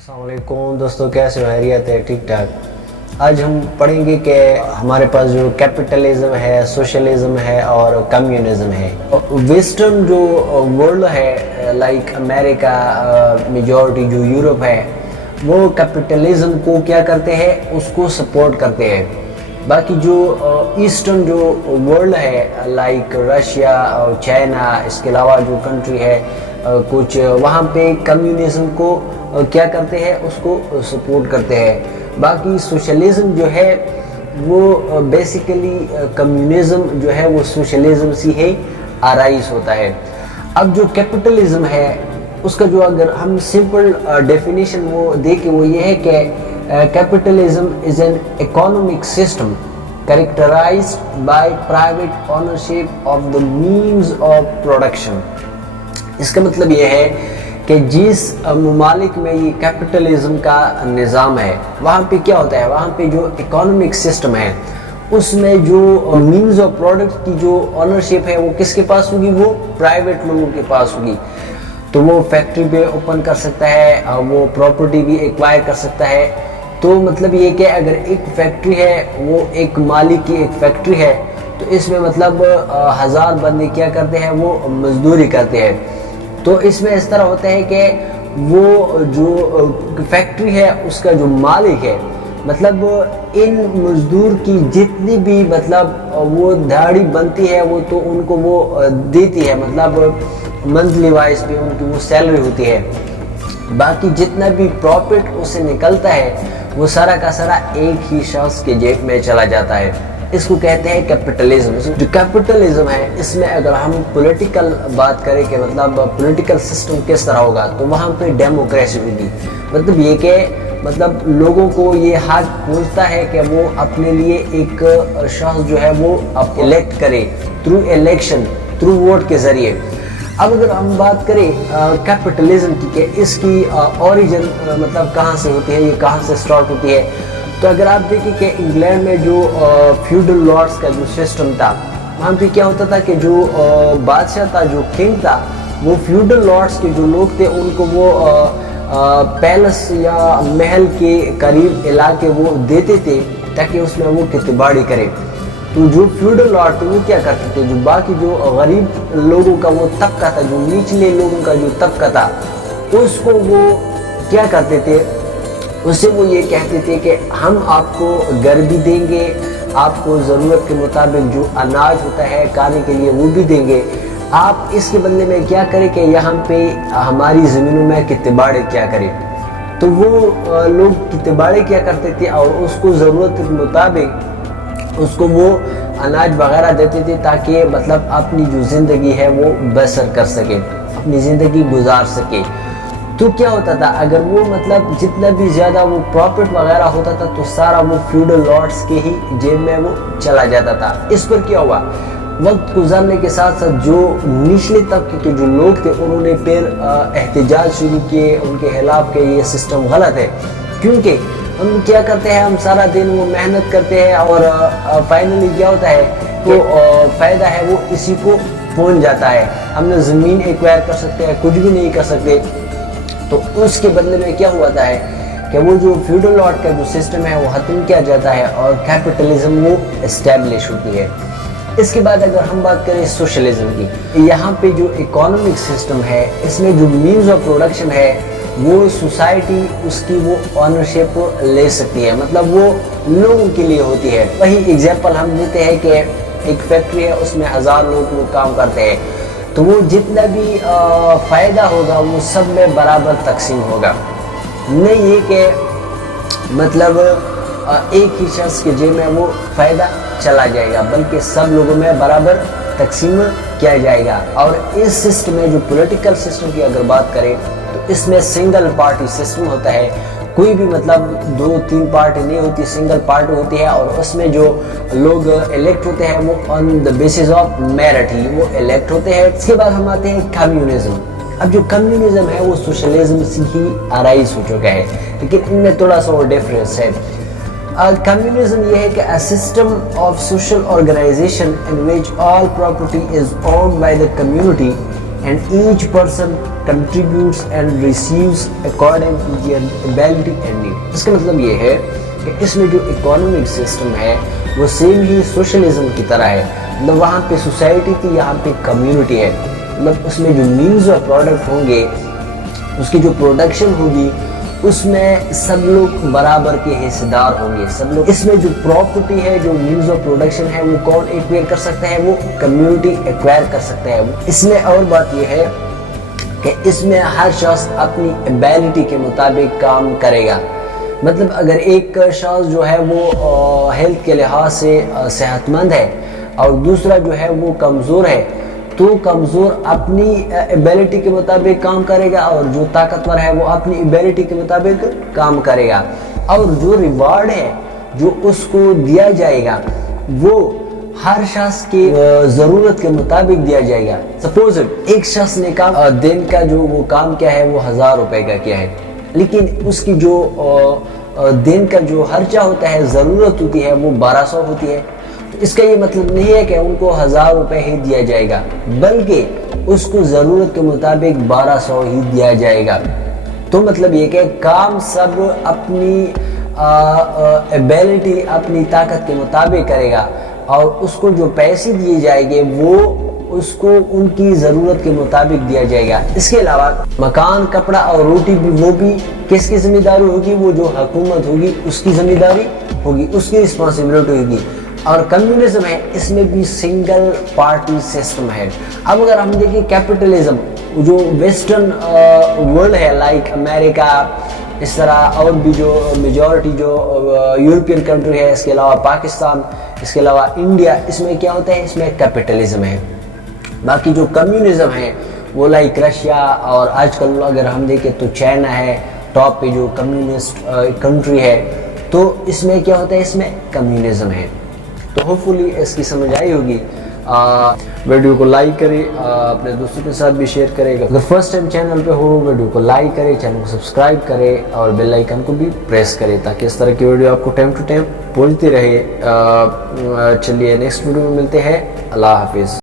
अस्सलाम वालेकुम दोस्तों, कैसे हो? खैरियत है? ठीक ठाक। आज हम पढ़ेंगे कि हमारे पास जो कैपिटलिज्म है, सोशलिज्म है और कम्युनिज्म है। वेस्टर्न जो वर्ल्ड है, लाइक अमेरिका, मेजॉरिटी जो यूरोप है, वो कैपिटलिज्म को क्या करते हैं, उसको सपोर्ट करते हैं। बाकी जो ईस्टर्न जो वर्ल्ड है, लाइक रशिया और चाइना, इसके अलावा जो कंट्री है कुछ, वहाँ पे कम्युनिज्म को क्या करते हैं, उसको सपोर्ट करते हैं। बाकी सोशलिज्म जो है वो बेसिकली कम्युनिज्म जो है वो सोशलिज्म से ही अराइज होता है। अब जो कैपिटलिज्म है उसका जो अगर हम सिंपल डेफिनेशन वो देखें, वो ये है कि capitalism is an economic system characterised by private ownership of the means of production. इसका मतलब ये है कि जिस ममालिक में ये कैपिटलिज्म का निज़ाम है, वहाँ पे क्या होता है, वहाँ पे जो इकोनॉमिक सिस्टम है उसमें जो मीन्स ऑफ प्रोडक्ट की जो ऑनरशिप है वो किसके पास होगी, वो प्राइवेट लोगों के पास होगी। तो वो फैक्ट्री भी ओपन कर सकता है, वो प्रॉपर्टी भी एक्वायर कर सकता है। तो मतलब ये कि अगर एक फैक्ट्री है, वो एक मालिक की एक फैक्ट्री है, तो इसमें मतलब 1000 बंदे क्या करते हैं, वो मजदूरी करते हैं। तो इसमें इस तरह होता है कि वो जो फैक्ट्री है उसका जो मालिक है, मतलब इन मजदूर की जितनी भी मतलब वो दिहाड़ी बनती है वो तो उनको वो देती है, मतलब मंथली वाइज पे उनकी वो सैलरी होती है। बाकी जितना भी प्रॉफिट उससे निकलता है वो सारा का सारा एक ही शख्स के जेब में चला जाता है। इसको कहते हैं कैपिटलिज्म। जो कैपिटलिज्म है इसमें अगर हम पॉलिटिकल बात करें कि मतलब पॉलिटिकल सिस्टम किस तरह होगा, तो वहाँ पे डेमोक्रेसी होगी। मतलब ये कि मतलब लोगों को ये हक पहुँचता है कि वो अपने लिए एक शख्स जो है वो अब इलेक्ट करे थ्रू इलेक्शन, थ्रू वोट के ज़रिए। अब अगर हम बात करें कैपिटलिज्म की कि इसकी ओरिजिन मतलब कहाँ से होती है, ये कहाँ से स्टार्ट होती है, तो अगर आप देखें कि इंग्लैंड में जो फ्यूडल लॉर्ड्स का जो सिस्टम था, वहाँ पे क्या होता था कि जो बादशाह था, जो किंग था, वो फ्यूडल लॉर्ड्स के जो लोग थे उनको वो पैलेस या महल के करीब इलाके वो देते थे ताकि उसमें वो खेतीबाड़ी करें। तो जो फ्यूडल लॉर्ड थे वो क्या करते थे, जो बाकी जो गरीब लोगों का वो तबका था, जो निचले लोगों का जो तबका था, उसको वो क्या करते थे, उससे वो ये कहते थे कि हम आपको घर भी देंगे, आपको ज़रूरत के मुताबिक जो अनाज होता है खाने के लिए वो भी देंगे, आप इसके बदले में क्या करें कि यहाँ पे हमारी ज़मीनों में खेतीबाड़ी क्या करें। तो वो लोग खेतीबाड़ी क्या करते थे और उसको ज़रूरत के मुताबिक उसको वो अनाज वगैरह देते थे ताकि मतलब अपनी जो ज़िंदगी है वो बसर कर सके, अपनी ज़िंदगी गुजार सके। तो क्या होता था, अगर वो मतलब जितना भी ज़्यादा वो प्रॉफिट वगैरह होता था तो सारा वो फ्यूडल लॉर्ड्स के ही जेब में वो चला जाता था। इस पर क्या हुआ, वक्त गुजरने के साथ साथ जो निचले तबके के जो लोग थे उन्होंने फिर एहतजाज शुरू किए उनके खिलाफ के ये सिस्टम गलत है, क्योंकि हम क्या करते हैं, हम सारा दिन वो मेहनत करते हैं और फाइनली क्या होता है तो फ़ायदा है वो इसी को पहुंच जाता है। हमने ज़मीन एक्वायर कर सकते हैं, कुछ भी नहीं कर सकते। तो उसके बदले में क्या हुआ है कि वो जो फ्यूडल लॉर्ड का जो सिस्टम है वो खत्म किया जाता है और कैपिटलिज्म वो इस्टेब्लिश होती है। इसके बाद अगर हम बात करें सोशलिज्म की, यहाँ पे जो इकोनॉमिक सिस्टम है इसमें जो मीन्स ऑफ प्रोडक्शन है वो सोसाइटी उसकी वो ऑनरशिप ले सकती है, मतलब वो लोगों के लिए होती है। वही एग्जाम्पल हम देते हैं कि एक फैक्ट्री है उसमें 1000 लोग वो काम करते हैं, तो वो जितना भी फ़ायदा होगा वो सब में बराबर तकसीम होगा। नहीं ये कि मतलब एक ही शख्स के जेब में वो फ़ायदा चला जाएगा, बल्कि सब लोगों में बराबर तकसीम किया जाएगा। और इस सिस्टम में जो पॉलिटिकल सिस्टम की अगर बात करें तो इसमें सिंगल पार्टी सिस्टम होता है, कोई भी मतलब 2-3 पार्टी नहीं होती, सिंगल पार्टी होती है और उसमें जो लोग इलेक्ट होते हैं वो on the basis of merit ही वो इलेक्ट होते हैं। इसके बाद हम आते हैं कम्युनिज्म। अब जो कम्युनिज्म है वो सोशलिज्म से ही अराइज हो चुका है, लेकिन इनमें थोड़ा सा और डिफरेंस है। कम्युनिज्म ये है कि a system of social organisation in which all property is owned by the community and each person contributes and receives according to their ability and need. اس کا مطلب یہ ہے کہ اس میں جو اکانومک سسٹم ہے وہ سیم ہی سوشلزم کی طرح ہے. مطلب وہاں پہ سوسائٹی تھی, یہاں پہ کمیونٹی ہے. مطلب اس میں جو مینز اور پروڈکٹ ہوں گے, اس کی جو پروڈکشن ہوگی, اس میں سب لوگ برابر کے حصے دار ہوں گے, سب لوگ. اس میں جو پراپرٹی ہے, جو مینز آف پروڈکشن ہے, وہ کون ایکوائر کر سکتا ہے؟ وہ کمیونٹی ایکوائر کر سکتا ہے. اس میں اور بات یہ ہے کہ اس میں ہر شخص اپنی ایبیلٹی کے مطابق کام کرے گا. مطلب اگر ایک شخص جو ہے وہ ہیلتھ کے لحاظ سے صحت مند ہے اور دوسرا جو ہے وہ کمزور ہے, تو کمزور اپنی ایبیلٹی کے مطابق کام کرے گا اور جو طاقتور ہے وہ اپنی ایبیلٹی کے مطابق کام کرے گا. اور جو ریوارڈ ہے جو اس کو دیا جائے گا وہ ہر شخص کی ضرورت کے مطابق دیا جائے گا. سپوز ایک شخص نے کام دن کا جو وہ کام کیا ہے وہ 1000 روپے کا کیا ہے, لیکن اس کی جو دن کا جو خرچہ ہوتا ہے, ضرورت ہوتی ہے, وہ 1200 ہوتی ہے. اس کا یہ مطلب نہیں ہے کہ ان کو 1000 روپے ہی دیا جائے گا, بلکہ اس کو ضرورت کے مطابق 1200 ہی دیا جائے گا. تو مطلب یہ کہ کام سب اپنی ایبیلٹی, اپنی طاقت کے مطابق کرے گا, اور اس کو جو پیسے دیے جائیں گے وہ اس کو ان کی ضرورت کے مطابق دیا جائے گا. اس کے علاوہ مکان, کپڑا اور روٹی بھی وہ بھی کس کی ذمہ داری ہوگی؟ وہ جو حکومت ہوگی اس کی ذمہ داری ہوگی, اس کی رسپانسبلٹی ہوگی. اور کمیونزم ہے, اس میں بھی سنگل پارٹی سسٹم ہے. اب اگر ہم دیکھیں کیپٹلزم, جو ویسٹرن ورلڈ ہے لائک امریکہ, اس طرح اور بھی جو میجورٹی جو یورپین کنٹری ہے, اس کے علاوہ پاکستان, اس کے علاوہ انڈیا, اس میں کیا ہوتا ہے؟ اس میں کیپٹلزم ہے. باقی جو کمیونزم ہے وہ لائک رشیا, اور آج کل اگر ہم دیکھیں تو چائنا ہے ٹاپ پہ جو کمیونسٹ کنٹری ہے. تو اس میں کیا ہوتا ہے؟ اس میں کمیونزم ہے. تو ہوپ فلی اس کی سمجھ آئی ہوگی. ویڈیو کو لائک کرے, اپنے دوستوں کے ساتھ بھی شیئر کرے گا. اگر فرسٹ ٹائم چینل پہ ہو, ویڈیو کو لائک کرے, چینل کو سبسکرائب کرے اور بیل آئیکن کو بھی پریس کرے, تاکہ اس طرح کی ویڈیو آپ کو ٹائم ٹو ٹائم پہنچتی رہے. چلیے نیکسٹ ویڈیو میں ملتے ہیں. اللہ حافظ.